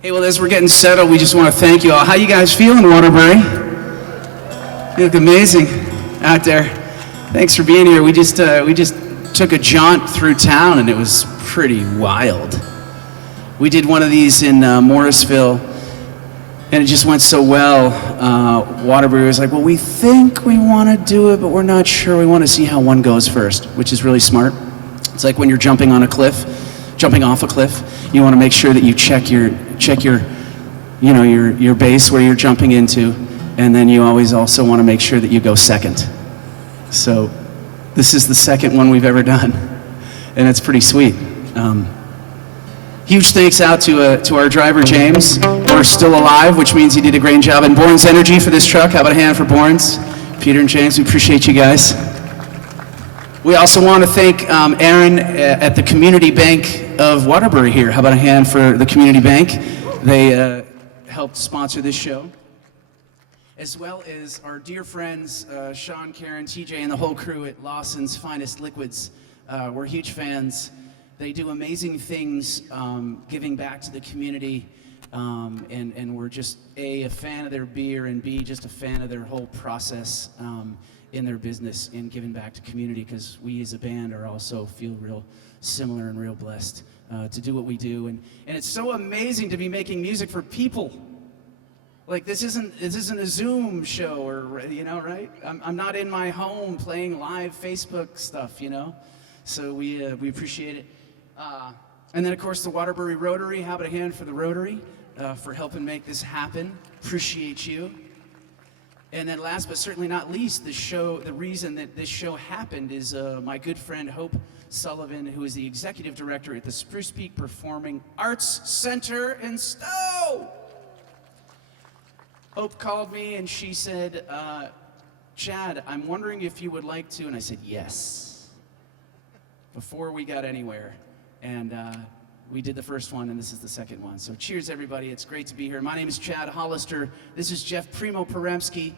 Hey, well, as we're getting settled, we just want to thank you all. How you guys feeling, Waterbury? You look amazing out there. Thanks for being here. We just took a jaunt through town, and it was pretty wild. We did one of these in Morrisville, and it just went so well. Waterbury was like, well, we think we want to do it, but we're not sure. We want to see how one goes first, which is really smart. It's like when you're jumping off a cliff. You want to make sure that you check your base where you're jumping into, and then you always also want to make sure that you go second. So this is the second one we've ever done, and it's pretty sweet. Huge thanks out to our driver, James. We're still alive, which means he did a great job. And Bourne's Energy for this truck. How about a hand for Bourne's? Peter and James, we appreciate you guys. We also want to thank Aaron at the Community Bank of Waterbury here. How about a hand for the Community Bank? They helped sponsor this show. As well as our dear friends, Sean, Karen, TJ, and the whole crew at Lawson's Finest Liquids. We're huge fans. They do amazing things giving back to the community, and we're just a fan of their beer, and B, just a fan of their whole process in their business in giving back to community, because we as a band are also feel real similar and real blessed to do what we do, and it's so amazing to be making music for people. Like this isn't a Zoom show, or right? I'm not in my home playing live Facebook stuff, So we appreciate it. And then of course the Waterbury Rotary. How about a hand for the Rotary for helping make this happen? Appreciate you. And then last but certainly not least, the reason that this show happened is my good friend Hope Sullivan, who is the executive director at the Spruce Peak Performing Arts Center in Stowe. Hope called me and she said, Chad, I'm wondering if you would like to, and I said yes, before we got anywhere. And we did the first one, and this is the second one. So cheers, everybody. It's great to be here. My name is Chad Hollister. This is Jeff Primo Poremski,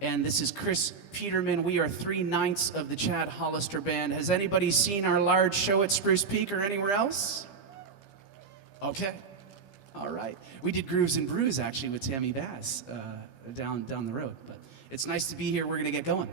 and this is Chris Peterman. We are 3/9 of the Chad Hollister Band. Has anybody seen our large show at Spruce Peak or anywhere else? Okay. All right. We did Grooves and Brews, actually, with Tammy Bass down the road. But it's nice to be here. We're going to get going.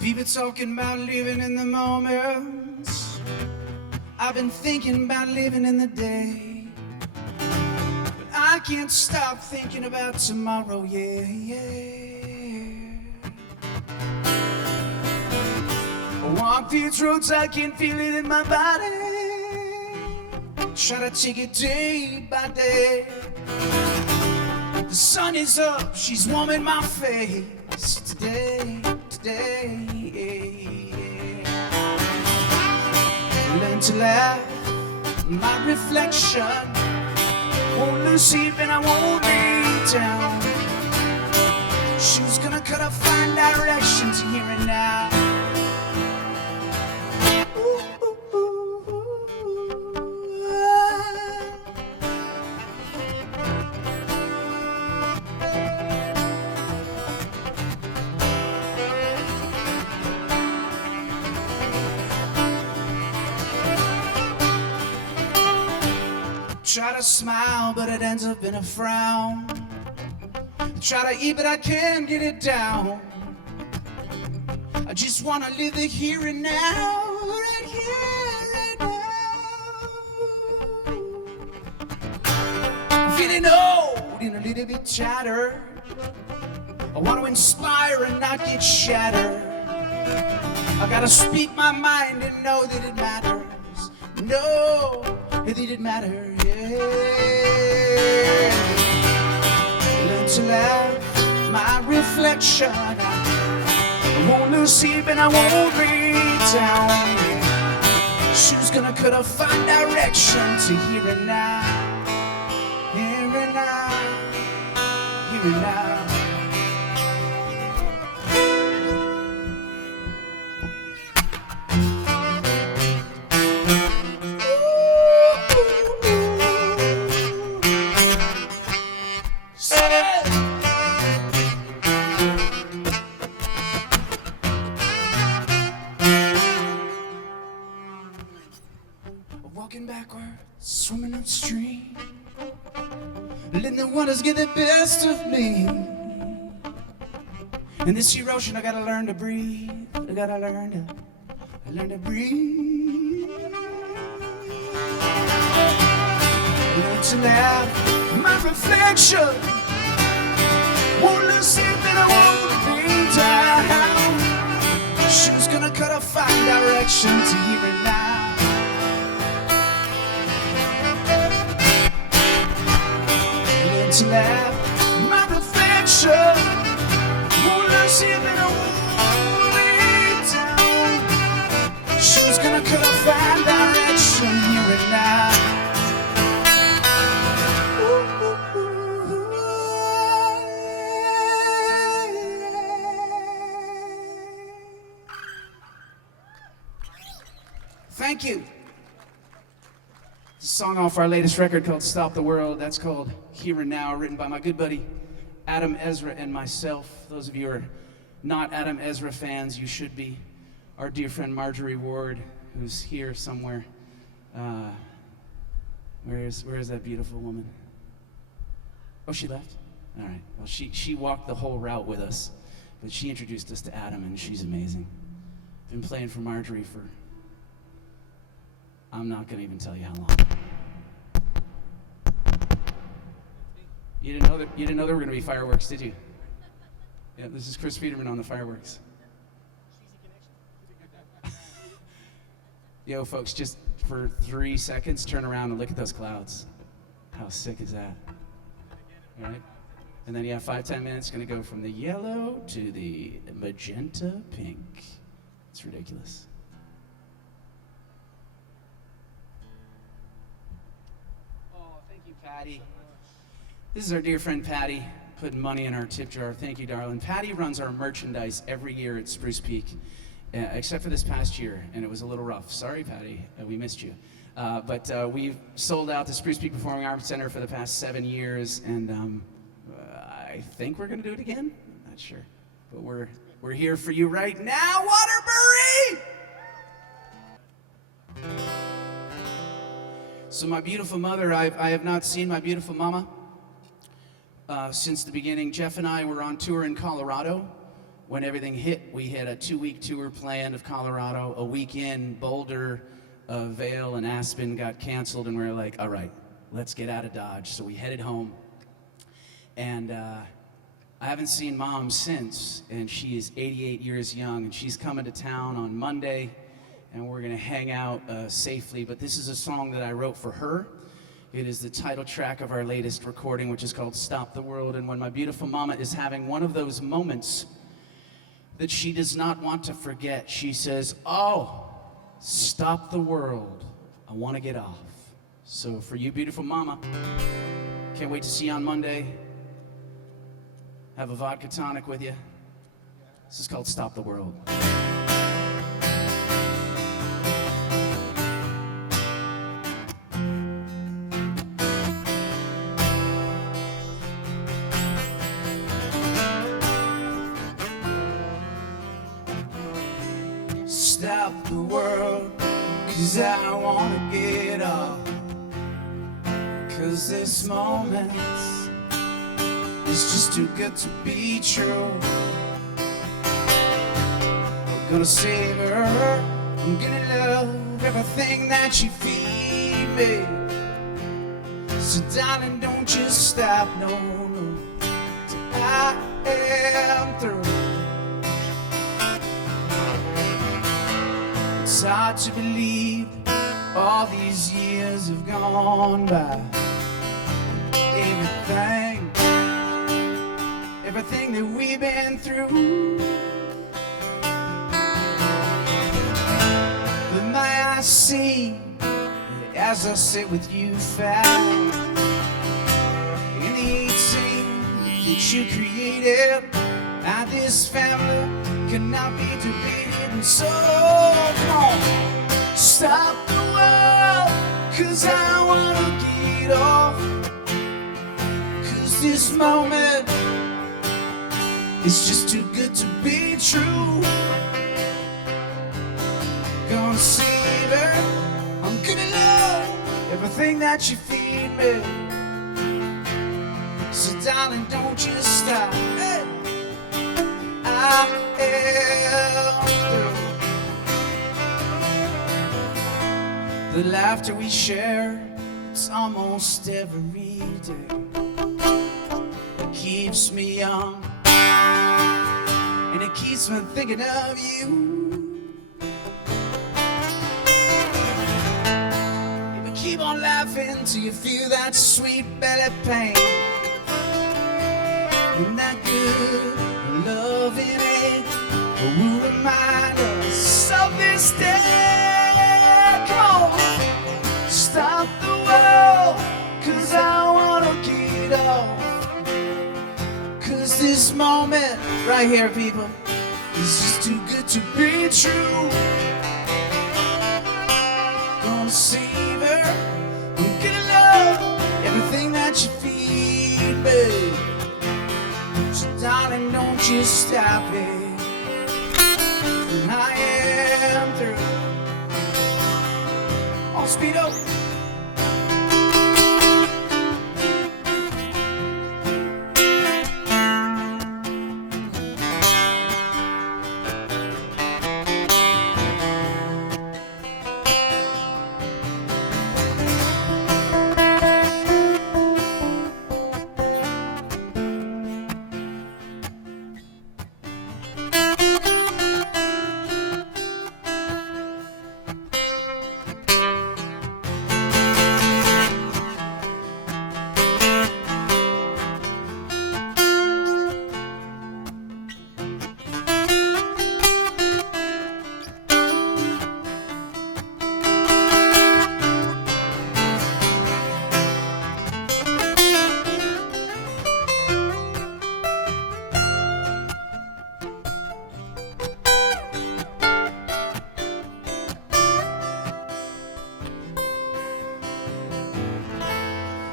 People talking about living in the moment. I've been thinking about living in the day, but I can't stop thinking about tomorrow, yeah. I walk these roads, I can feel it in my body. Try to take it day by day. The sun is up, she's warming my face today. Learn to laugh, my reflection won't lose sleep and I won't lay down. She's gonna cut a fine direction to here and now. Try to smile, but it ends up in a frown. Try to eat, but I can't get it down. I just wanna live the here and now, right here feeling old and a little bit tattered. I want to inspire and not get shattered. I gotta speak my mind and know that it matters. Know that it matters, yeah. Learn to laugh, my reflection. I won't lose sleep and I won't break down. Who's gonna cut a fine direction to here and now, here and now, here and now. Walking backwards, swimming upstream, letting the waters get the best of me. In this here ocean, I gotta learn to breathe. I gotta learn to breathe. Learn to laugh, my reflection. Won't lose sleep and I won't be down. Who's gonna cut a fine direction to here and now? To laugh, my reflection. Won't lose sleep and I won't lay down. She's gonna cut a fine direction here and now. Thank you. It's a song off our latest record called Stop the World. That's called Here and Now, written by my good buddy Adam Ezra and myself. Those of you who are not Adam Ezra fans, you should be. Our dear friend Marjorie Ward, who's here somewhere. Where is that beautiful woman? Oh, she left? All right. Well, she walked the whole route with us, but she introduced us to Adam, and she's amazing. Been playing for Marjorie for, I'm not going to even tell you how long. You didn't know there were going to be fireworks, did you? Yeah, this is Chris Peterman on the fireworks. Yo, folks, just for 3 seconds, turn around and look at those clouds. How sick is that? All right? And then you have 5-10 minutes, going to go from the yellow to the magenta pink. It's ridiculous. Thank you, Patty. This is our dear friend Patty, putting money in our tip jar. Thank you, darling. Patty runs our merchandise every year at Spruce Peak, except for this past year, and it was a little rough. Sorry, Patty, we missed you. But we've sold out the Spruce Peak Performing Arts Center for the past 7 years, and I think we're going to do it again. I'm not sure, but we're here for you right now, Waterbury! So my beautiful mother, I have not seen my beautiful mama since the beginning. Jeff and I were on tour in Colorado. When everything hit, we had a 2-week tour planned of Colorado. A week in, Boulder, Vail, and Aspen got canceled, and we were like, all right, let's get out of Dodge. So we headed home, and I haven't seen Mom since, and she is 88 years young, and she's coming to town on Monday, and we're gonna hang out safely. But this is a song that I wrote for her. It is the title track of our latest recording, which is called Stop the World. And when my beautiful mama is having one of those moments that she does not want to forget, she says, oh, stop the world. I want to get off. So for you, beautiful mama, can't wait to see you on Monday. Have a vodka tonic with you. This is called Stop the World. Stop the world, 'cause I wanna get off. 'Cause this moment is just too good to be true. I'm gonna save her, I'm gonna love everything that she feed me. So darling, don't just stop, no, no, till I am through. It's hard to believe all these years have gone by. Everything that we've been through. But my eyes see as I sit with you fast in the 18 that you created. Now this family cannot be debated, and so come on, stop the world, 'cause I wanna get off. 'Cause this moment is just too good to be true. Gonna save her, I'm gonna love everything that you feed me. So darling, don't just stop, hey. I am through. The laughter we share, it's almost every day. It keeps me young, and it keeps me thinking of you. If you keep on laughing till you feel that sweet belly pain, and that good loving ache will remind us of this day. Come on, stop the world, 'cause I wanna get off. 'Cause this moment right here, people, is just too good to be true. Gonna save her, I'm gonna love everything that you feed me. So darling, don't just stop it, and I am through. On speed up.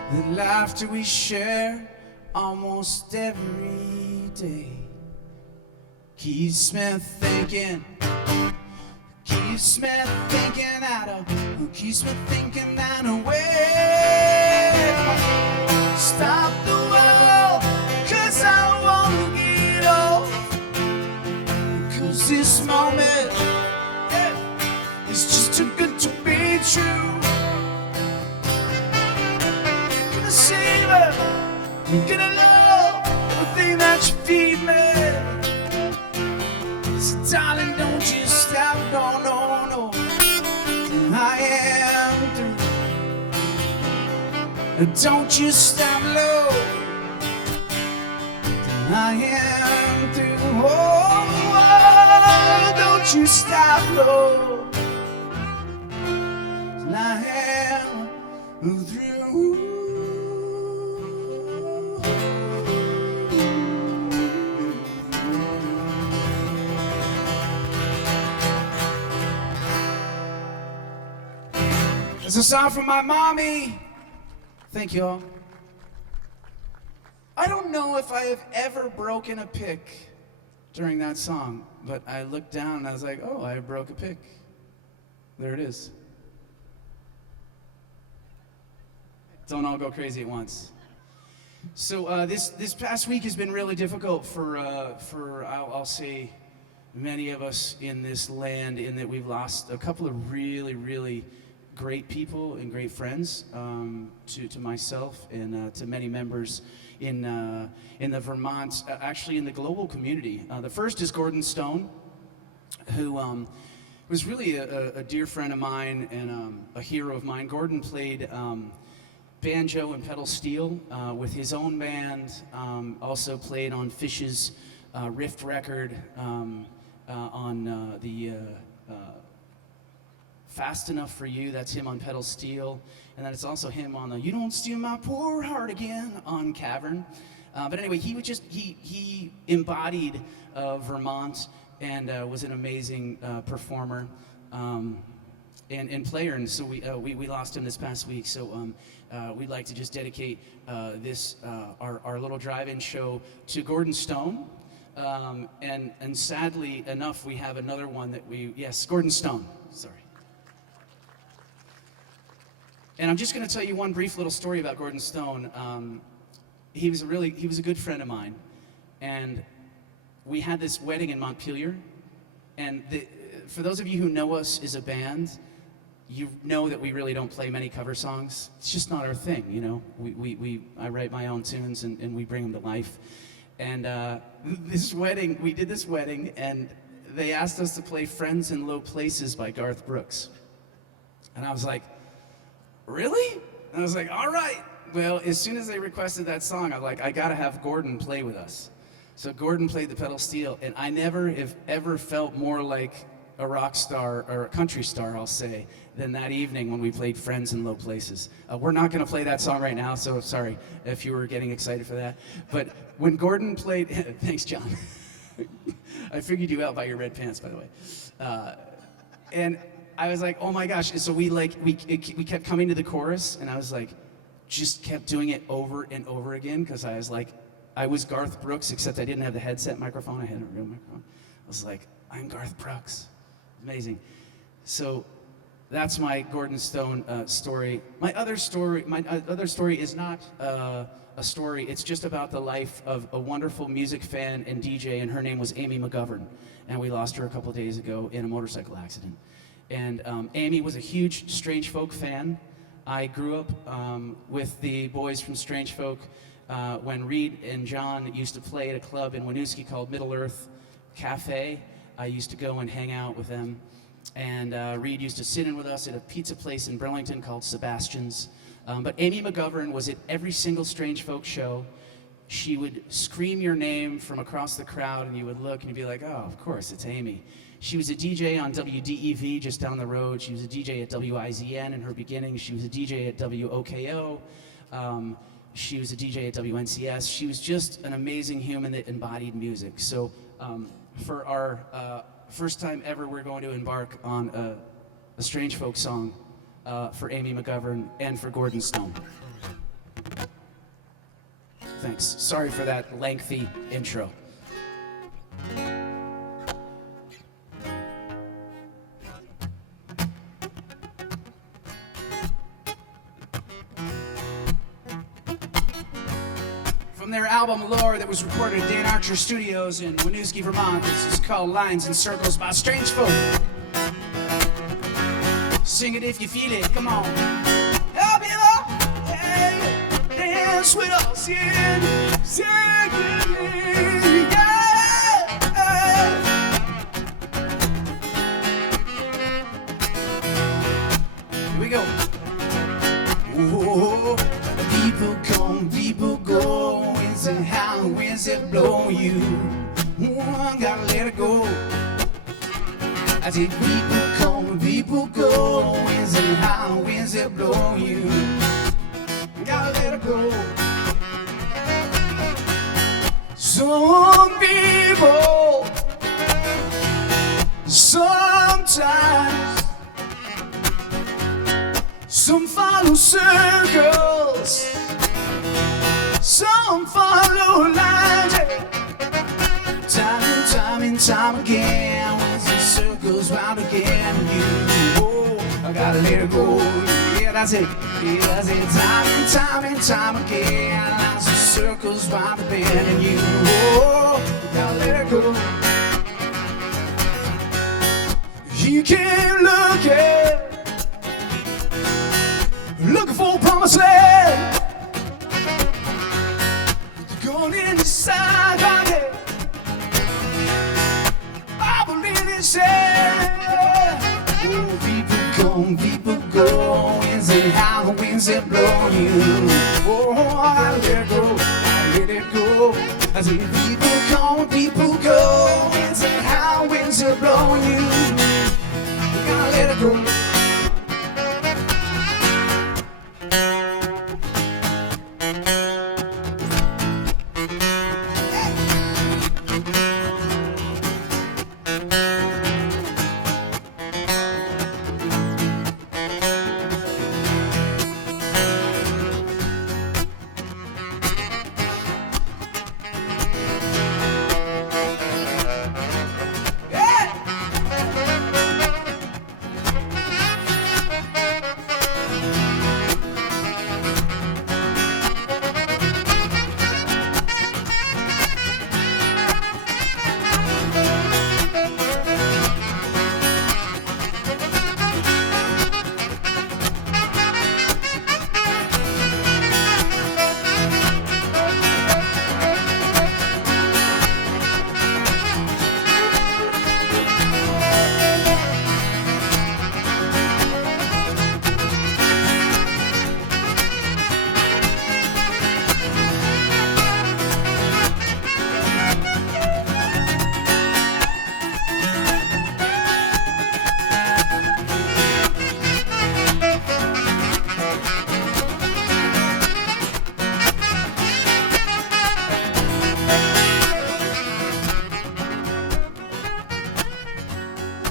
The laughter we share almost every day keeps me thinking out of, keeps me thinking out of way. Stop the world, 'cause I wanna get off. 'Cause this moment, yeah, is just too good to be true. Save her, I'm gonna love everything that you feed me. So darling, don't you stop, no, no, no, till I am through. Don't you stop, Lord, till I am through. Oh, don't you stop, Lord, till I am through. It's a song from my mommy. Thank you all. I don't know if I have ever broken a pick during that song, but I looked down and I was like, oh, I broke a pick. There it is. Don't all go crazy at once. So this past week has been really difficult for I'll say many of us in this land, in that we've lost a couple of really great people and great friends, to myself and to many members in the Vermont, actually in the global community. The first is Gordon Stone, who was really a dear friend of mine and a hero of mine. Gordon played banjo and pedal steel with his own band, also played on Fish's Rift record, on the Fast Enough for You, that's him on pedal steel, and then it's also him on the You Don't Steal My Poor Heart Again on Cavern. But anyway, he embodied Vermont and was an amazing performer and player, and so we lost him this past week. So we'd like to just dedicate this our little drive-in show to Gordon Stone, and sadly enough, we have another one that Gordon Stone. Sorry. And I'm just going to tell you one brief little story about Gordon Stone. He was a good friend of mine, and we had this wedding in Montpelier, and for those of you who know us as a band, you know that we really don't play many cover songs. It's just not our thing, you know. I write my own tunes and we bring them to life. And we did this wedding, and they asked us to play Friends in Low Places by Garth Brooks. And I was like, really? And I was like, all right. Well, as soon as they requested that song, I'm like, I gotta have Gordon play with us. So Gordon played the pedal steel, and I never have ever felt more like a rock star, or a country star, I'll say, than that evening when we played Friends in Low Places. We're not gonna play that song right now, so sorry if you were getting excited for that. But when Gordon played, thanks, John. I figured you out by your red pants, by the way. And I was like, oh my gosh. And so we kept coming to the chorus, and I was like, just kept doing it over and over again, because I was like, I was Garth Brooks, except I didn't have the headset microphone, I had a real microphone. I was like, I'm Garth Brooks. Amazing. So that's my Gordon Stone story. My other story is not a story. It's just about the life of a wonderful music fan and DJ, and her name was Amy McGovern, and we lost her a couple days ago in a motorcycle accident. And Amy was a huge Strange Folk fan. I grew up with the boys from Strange Folk when Reed and John used to play at a club in Winooski called Middle Earth Cafe. I used to go and hang out with them. And Reed used to sit in with us at a pizza place in Burlington called Sebastian's. But Amy McGovern was at every single Strange Folk show. She would scream your name from across the crowd, and you would look and you'd be like, oh, of course, it's Amy. She was a DJ on WDEV just down the road. She was a DJ at WIZN in her beginning. She was a DJ at WOKO. She was a DJ at WNCS. She was just an amazing human that embodied music. So for our first time ever, we're going to embark on a Strange Folk song for Amy McGovern and for Gordon Stone. Thanks. Sorry for that lengthy intro. From their album Lore that was recorded at Dan Archer Studios in Winooski, Vermont, this is called Lines and Circles by Strange Folk. Sing it if you feel it, come on. Help me up, hey, dance with us in secondly, yeah. Here we go. Whoa, people come, people go. Winds and how winds that blow you. Gotta let it go. I said people come, people go. Winds and how winds that blow you. Gotta let it go. Some people, sometimes, some follow circles, some follow lines. Time and time again, winds and circles round again. I gotta let it go. Yeah, that's it. Yeah, that's it. Time and time again, lines and circles round the bend, and you gotta let it go. You can look at sled. Going inside, honey. I believe it said. Oh, people go. Winds and how the winds that blow you. Oh, I let it go, I let it go. I say people go. Winds and how winds that blow you. We gotta let it go.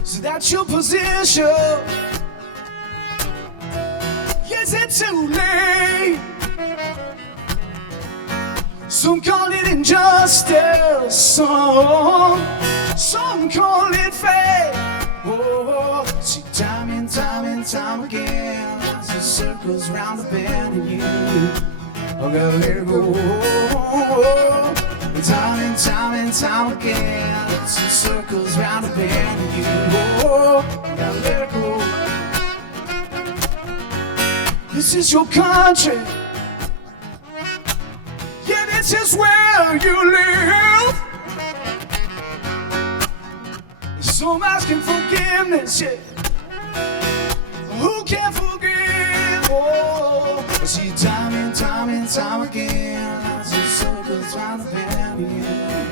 So that's your position. Is it too late? Some call it injustice, some call it fate. Oh, see, time and time again, as it circles round the bend in you, I gotta let it go. Time and time again, as it circles round the bend in you, oh, I gotta let it go. This is your country. Yeah, this is where you live. So I'm asking forgiveness, yeah. Who can forgive? Oh, I see time and time again, as it circles round the bend again,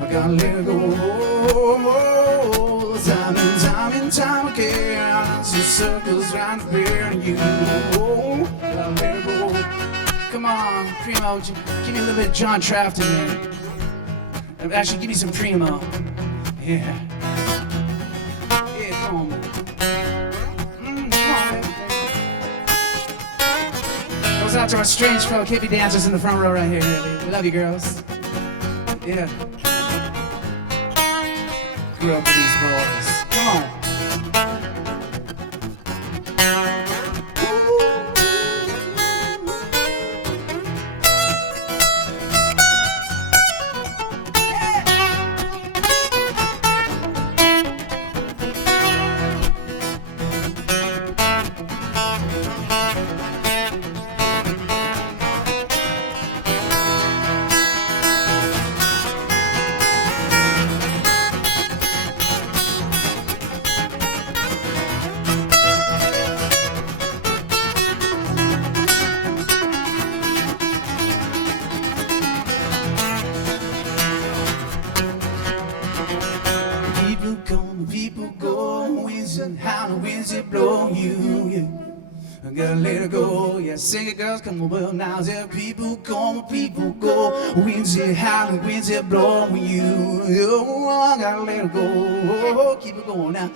I gotta let it go. Time and time again, as it circles round the bend again, oh, gotta let it go. Come on, Primo, give me a little bit of John Trafton there. Actually, give me some Primo. Yeah. Yeah, come on, man. Come on, man. Goes out to our strange fellow hippie dancers in the front row right here. We love you, girls. Yeah. Grew up with these boys. Come on. People go, winds and how the winds that blow you, yeah. I gotta let it go, yeah. Sing it, girls, come on, well now. There people go, winds that how the winds that blow you. Oh, I gotta let it go, keep it going now.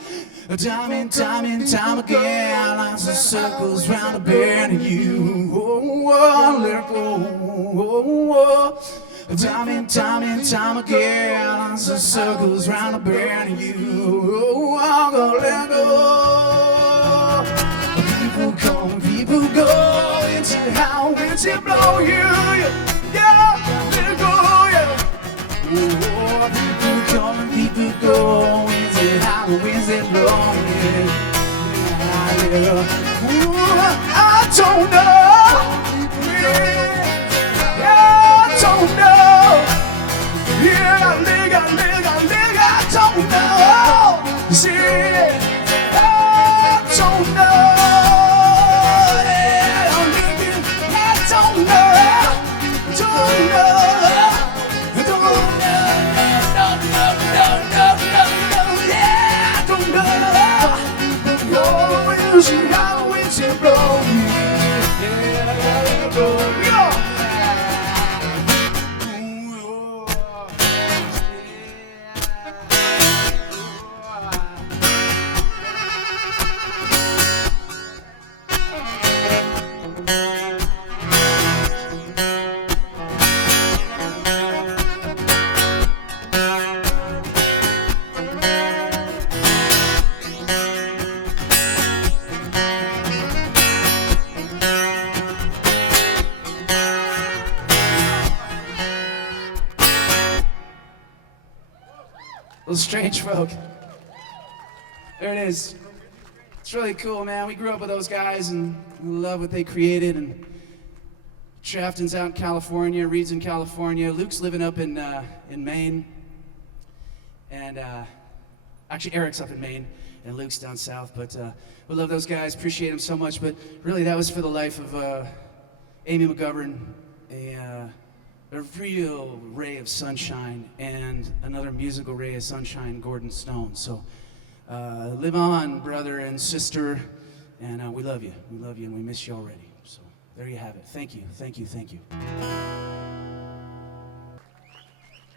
Time and time again, lots of circles round the bend of you. Oh, I let it go. Time and time again, lots of circles round the bend of you. Oh, I'm gonna let go. People come, people go. It's how winds it blow you. Yeah, let go, yeah. Oh, people come, people go. It's how the winds it blow you. Oh, I don't know. See how the winds are blowing. Yeah, blowing. Little Strange Folk. There it is. It's really cool, man. We grew up with those guys and we love what they created. And Trafton's out in California, Reed's in California, Luke's living up in Maine, and actually Eric's up in Maine and Luke's down south. But we love those guys, appreciate them so much. But really, that was for the life of Amy McGovern, a real ray of sunshine, and another musical ray of sunshine, Gordon Stone. So live on, brother and sister, and we love you. We love you, and we miss you already. So there you have it. Thank you, thank you, thank you.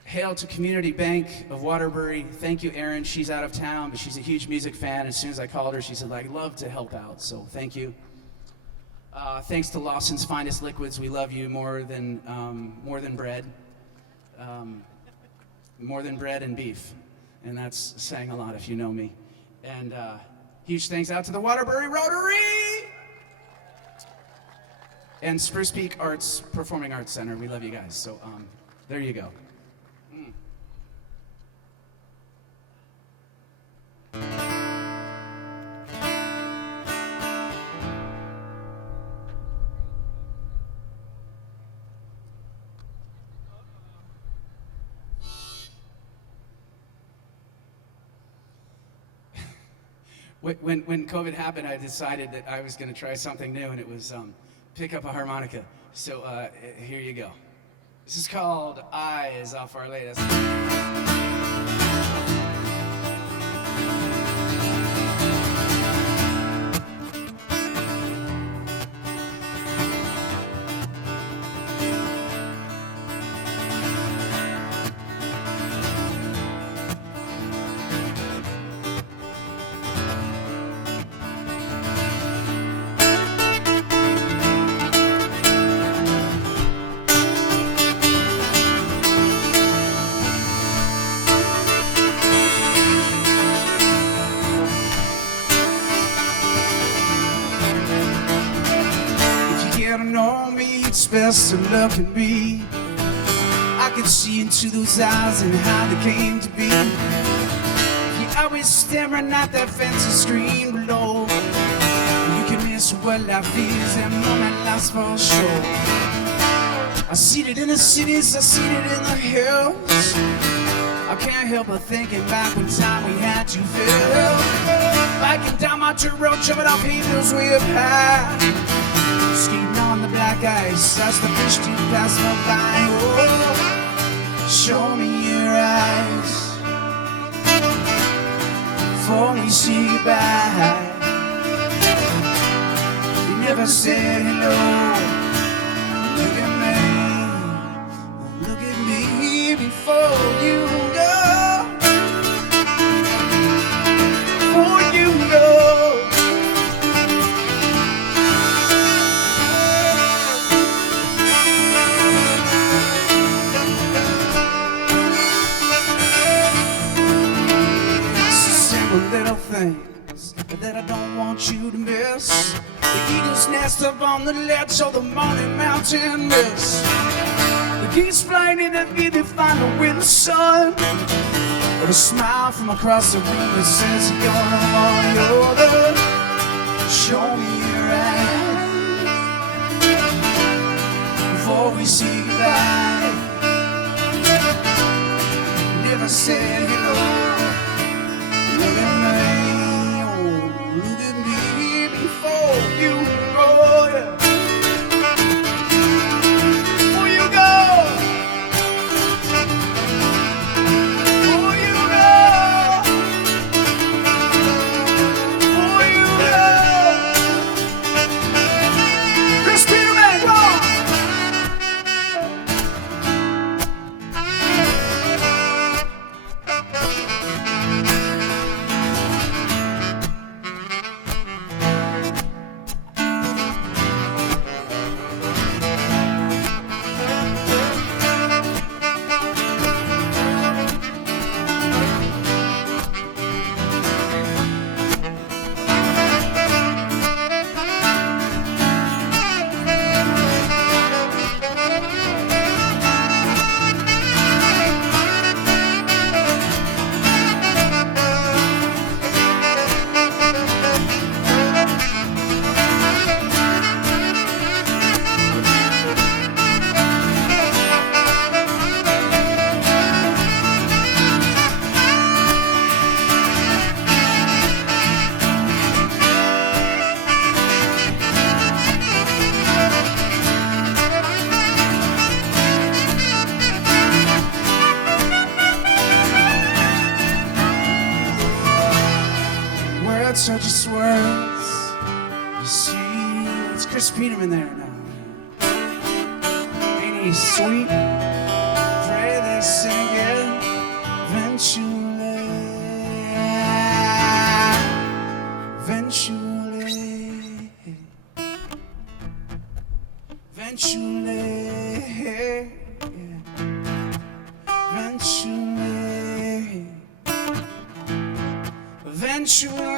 Hail to Community Bank of Waterbury. Thank you, Erin. She's out of town, but she's a huge music fan. As soon as I called her, she said, I'd love to help out. So thank you. Thanks to Lawson's Finest Liquids. We love you more than bread. More than bread and beef. And that's saying a lot if you know me. And huge thanks out to the Waterbury Rotary and Spruce Peak Performing Arts Center. We love you guys. So there you go. When COVID happened, I decided that I was going to try something new, and it was pick up a harmonica. So here you go. This is called Eyes off our latest. It's best to look at me. I can see into those eyes and how they came to be. You're always staring at that fancy screen below. You can miss what life is, that moment lasts for sure. I see it in the cities, I see it in the hills. I can't help but thinking back when time we had to fill. Biking down my dirt road, jumping off hills way up high. Skating on the black ice as the fish do pass me by. Oh, show me your eyes before we say goodbye. You never said hello. Look at me before you go. Before you go. Little things that I don't want you to miss. The eagle's nest up on the ledge of the morning mountain mist. The geese flying in the view they find the winter sun. Or a smile from across the room that says you're all the. Show me your eyes before we say goodbye. Never said hello. Look at me before you go, yeah. Before you go. Before you go. Before you go. just words. You see, it's Chris Peterman there now. Ain't he sweet? Pray they sing it eventually. Eventually. Eventually. Eventually. Eventually.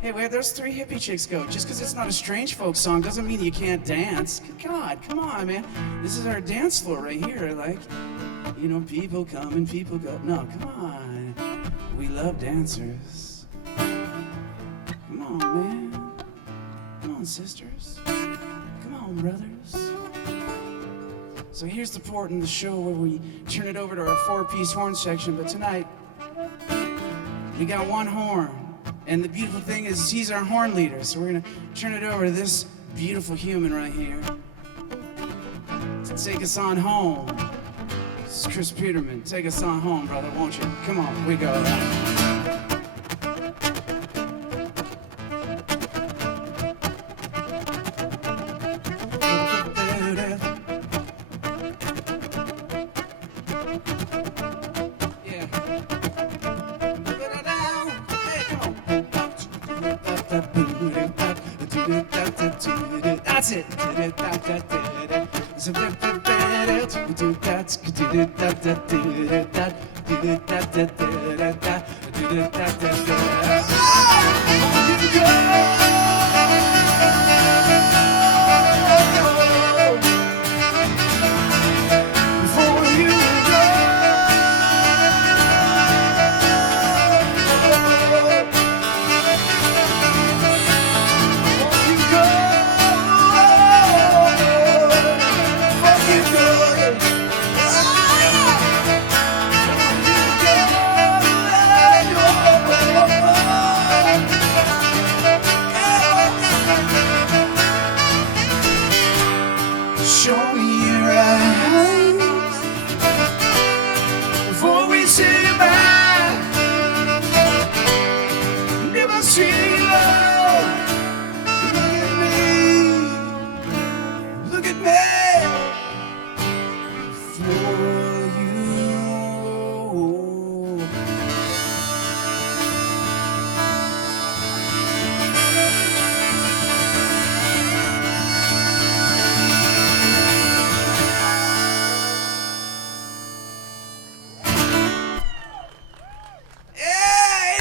Hey, where'd those three hippie chicks go? Just because it's not a strange folk song doesn't mean you can't dance. God, come on, man. This is our dance floor right here. Like, you know, people come and people go. No, come on. We love dancers. Come on, man. Come on, sisters. Come on, brothers. So here's the part in the show where we turn it over to our four-piece horn section. But tonight, we got one horn. And the beautiful thing is he's our horn leader. So we're going to turn it over to this beautiful human right here to take us on home. This is Chris Peterman. Take us on home, brother, won't you? Come on, we go. That's it. Show me your eyes before we say goodbye. Never see love. Look at me for you.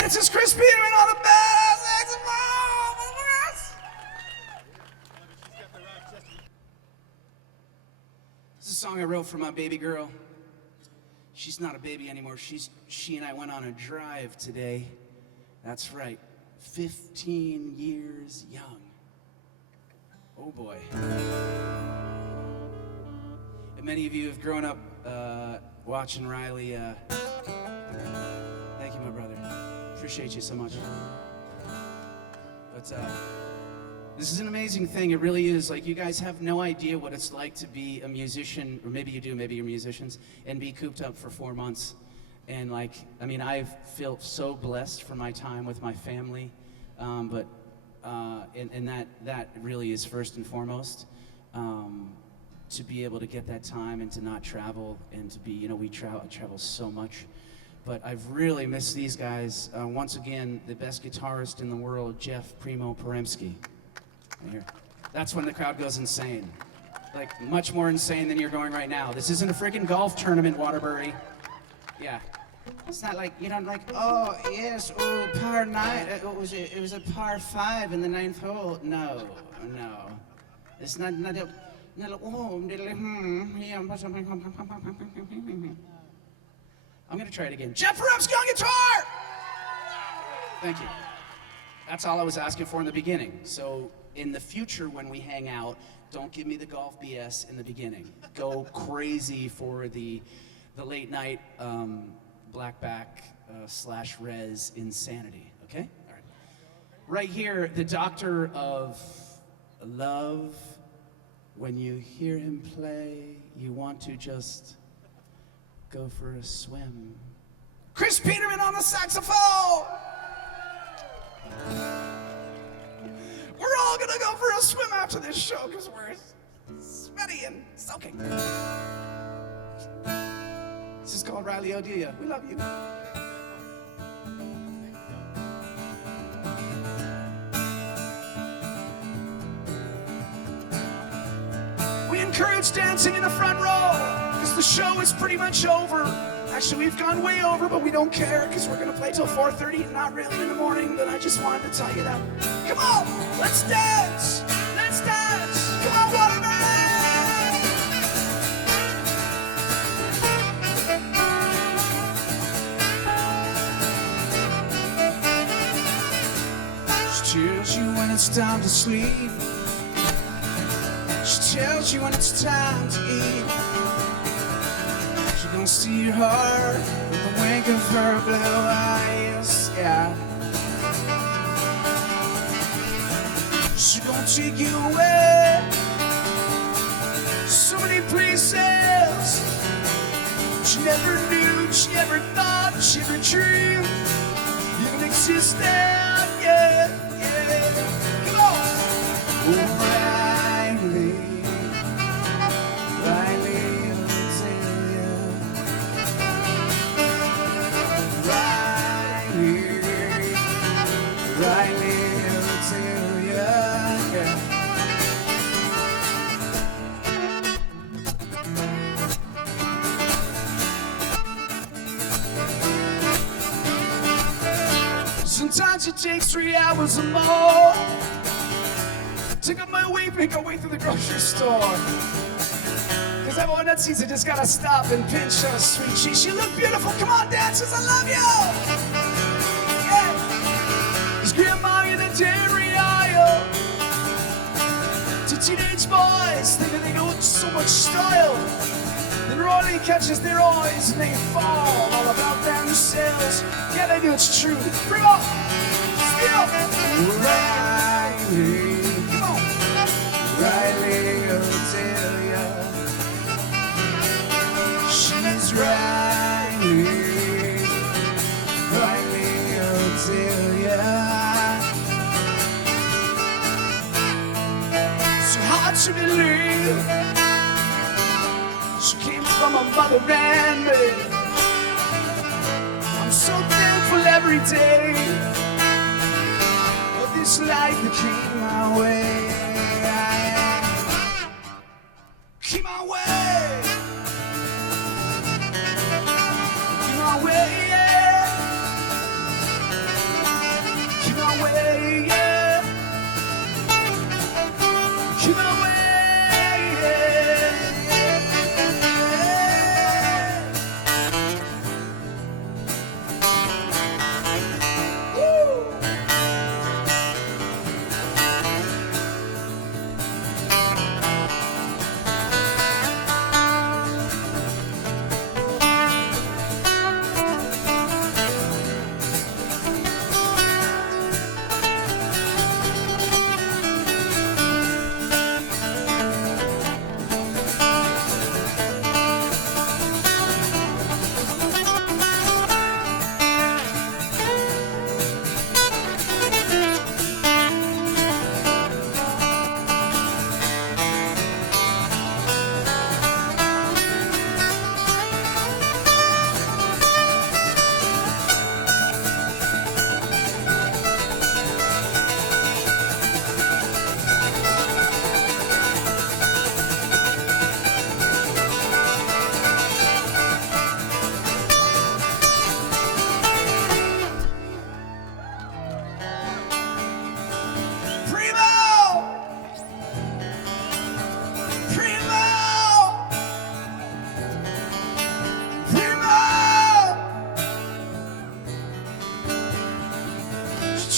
This is Chris Peterman on the badass saxophone. This is a song I wrote for my baby girl. She's not a baby anymore. She and I went on a drive today. That's right, 15 years young. Oh boy. And many of you have grown up watching Riley. Thank you, my brother. Appreciate you so much. But this is an amazing thing. It really is. Like, you guys have no idea what it's like to be a musician, or maybe you do, maybe you're musicians, and be cooped up for 4 months. And like, I mean, I feel so blessed for my time with my family, and that really is first and foremost. To be able to get that time and to not travel and to be, you know, I travel so much. But I've really missed these guys. Once again, the best guitarist in the world, Jeff Primo Poremski. Right here. That's when the crowd goes insane. Like, much more insane than you're going right now. This isn't a freaking golf tournament, Waterbury. Yeah. It's not like, you know, like, oh, yes, oh, par 9. It was a par 5 in the 9th hole. No. It's not oh, yeah. I'm gonna try it again. Jeff Poremski on guitar! Thank you. That's all I was asking for in the beginning. So in the future when we hang out, don't give me the golf BS in the beginning. Go crazy for the late night blackback / res insanity, okay? All right. Right here, the doctor of love. When you hear him play, you want to just go for a swim. Chris Peterman on the saxophone. We're all gonna go for a swim after this show because we're sweaty and soaking. This is called Riley Odelia. We love you. We encourage dancing in the front row because the show is pretty much over. Actually, we've gone way over, but we don't care because we're going to play till 4:30 and not really in the morning, but I just wanted to tell you that. Come on, let's dance! Let's dance! Come on, Waterman! She tells you when it's time to sleep. She tells you when it's time to eat. She gonna steal your heart with the wink of her blue eyes, yeah. She gonna take you away so many places she never knew, she never thought, she never dreamed even existed, yeah, yeah. Come on! Riley, Riley, Odelia. Riley, Riley, Odelia, yeah. Sometimes it takes 3 hours or more. Took up my weight, make our way through the grocery store. Cause everyone that sees it just gotta stop and pinch her sweet cheeks. She look beautiful, come on dancers, I love you! Yeah! Cause grandma in the dairy aisle to teenage boys thinking they got so much style. Then Ronnie catches their eyes and they fall all about themselves. Yeah, they do, it's true. Bring up! Still! Riley, come on! Riley Odelia. She's Riley, Riley Odelia. So hard to believe she came from a mother and me. I'm so thankful every day of this life that came my way. Came my way. Came my way, yeah. Came my way, yeah. Came my way.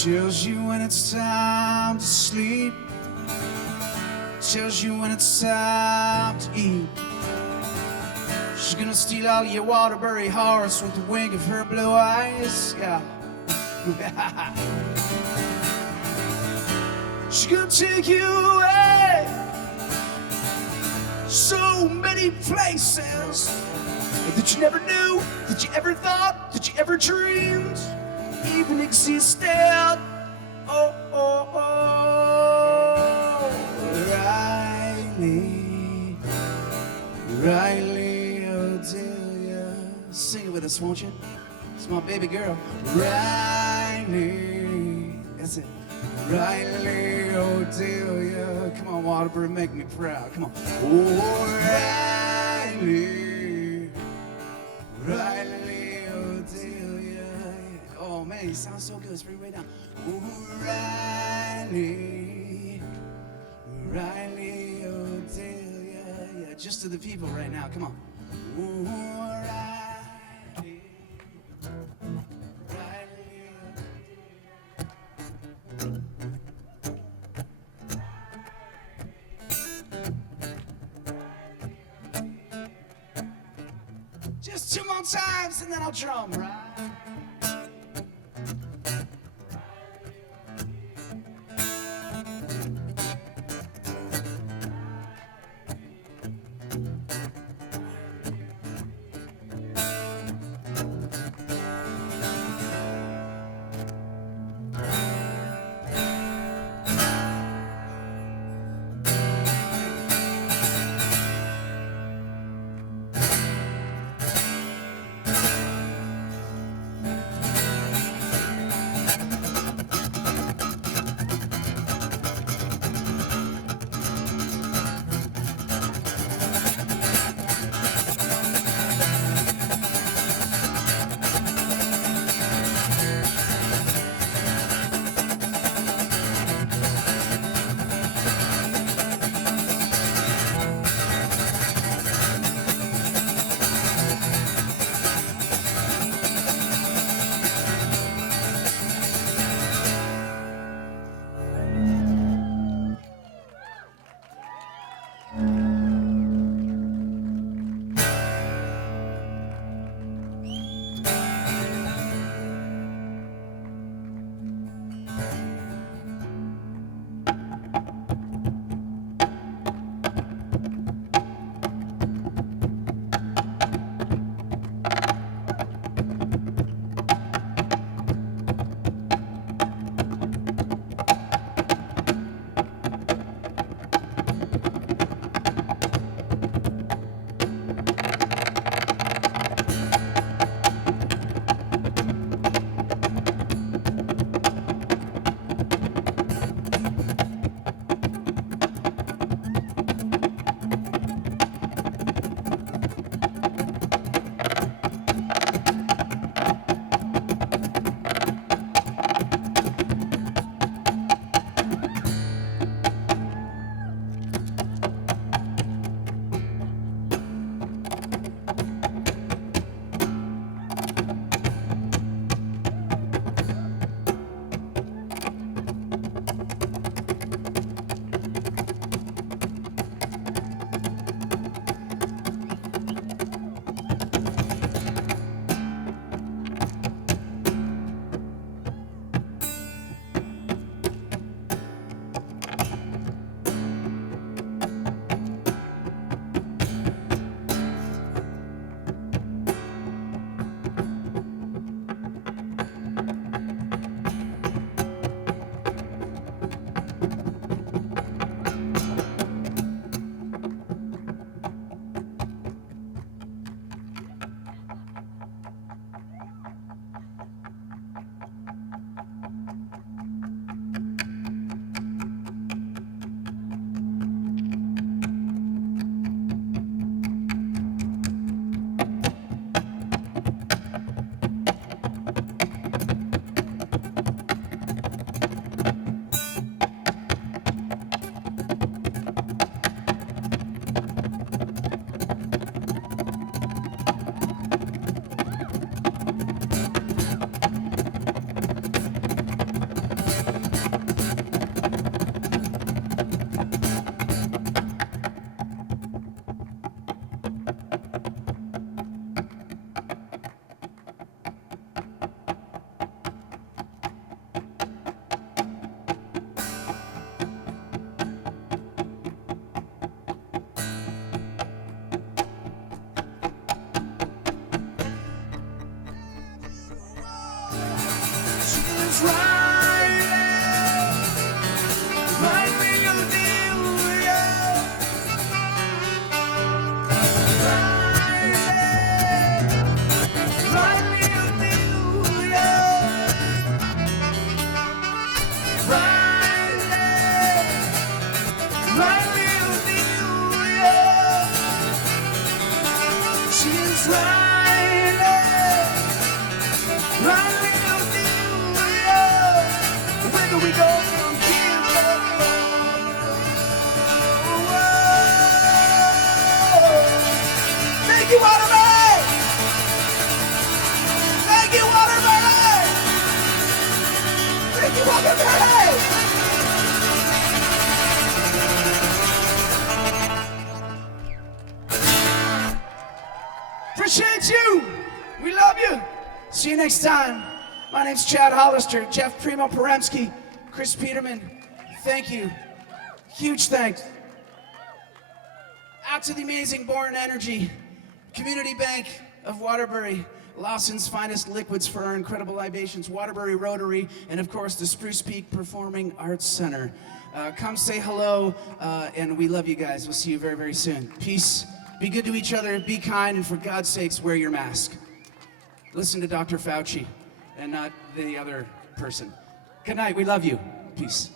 Tells you when it's time to sleep. Tells you when it's time to eat. She's gonna steal all your Waterbury hearts with the wink of her blue eyes. Yeah. She's gonna take you away so many places that you never knew, that you ever thought, that you she ever dreamed even existed. Oh, oh, oh, Riley, Riley Odelia. Sing it with us, won't you? It's my baby girl. Riley, that's it. Riley Odelia. Come on, Waterbury, make me proud. Come on. Oh, Riley, Riley Odelia. Oh man, he sounds so good. Let's bring it way down. Oh, Riley, Riley Odelia. Yeah, just to the people right now. Come on. Oh, Riley, Riley Odelia. Just 2 more times and then I'll drum, right? Appreciate you. We love you. See you next time. My name's Chad Hollister, Jeff Primo Poremski, Chris Peterman. Thank you. Huge thanks. Out to the amazing Born Energy, Community Bank of Waterbury, Lawson's finest liquids for our incredible libations, Waterbury Rotary, and of course the Spruce Peak Performing Arts Center. Come say hello, and we love you guys. We'll see you very, very soon. Peace. Be good to each other, be kind, and for God's sakes, wear your mask. Listen to Dr. Fauci and not the other person. Good night, we love you. Peace.